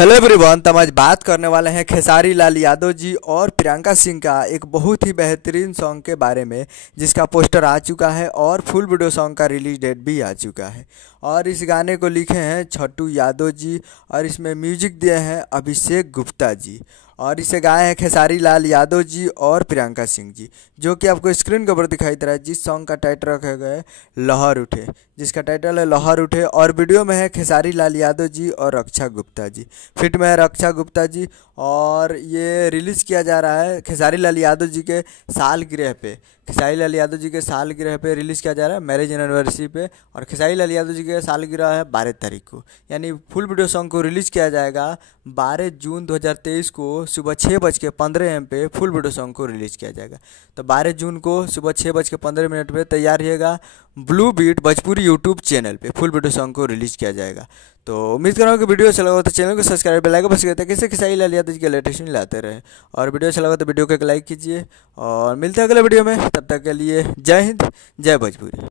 Hello everyone. तो हम आज बात करने वाले हैं खेसारी लाल यादव जी और प्रियंका सिंह का एक बहुत ही बेहतरीन सॉन्ग के बारे में, जिसका पोस्टर आ चुका है और फुल वीडियो सॉन्ग का रिलीज डेट भी आ चुका है। और इस गाने को लिखे हैं छोटू यादव जी और इसमें म्यूजिक दिए हैं अभिषेक गुप्ता जी और इसे गाए हैं खेसारी लाल यादव जी और प्रियंका सिंह जी, जो कि आपको स्क्रीन के ऊपर दिखाई दे रहा है। जिस सॉन्ग का टाइटल रखा गया है लहर उठे, जिसका टाइटल है लहर उठे। और वीडियो में है खेसारी लाल यादव जी और रक्षा गुप्ता जी, फिट में है रक्षा गुप्ता जी। और ये रिलीज़ किया जा रहा है खेसारी लाल यादव जी के सालगिरह पे, खेसारी लाल यादव जी के सालगिरह पे रिलीज़ किया जा रहा है, मैरिज एनिवर्सरी पे। और खेसारी लाल यादव जी के सालगिरह है 12 तारीख को, यानी फुल वीडियो सॉन्ग को रिलीज़ किया जाएगा 12 जून 2023 को सुबह 6:15 AM पे फुल वीडियो सॉन्ग को रिलीज़ किया जाएगा। तो 12 जून को सुबह 6:15 पे तैयार रहिएगा blue beat Bhojpuri YouTube channel पे फुल वीडियो सॉन्ग को रिलीज़ किया जाएगा। तो उम्मीद कर रहा हूँ कि वीडियो अच्छा लगा तो चैनल को सब्सक्राइब बेल आइकन प्रेस करते हैं, कैसे खेसारी लाल यादव जी के लेटेस्ट लाते रहे। और वीडियो अच्छा लगा तो वीडियो को एक लाइक कीजिए और मिलते हैं अगले वीडियो में। तब तक के लिए जय हिंद, जय भोजपुरी।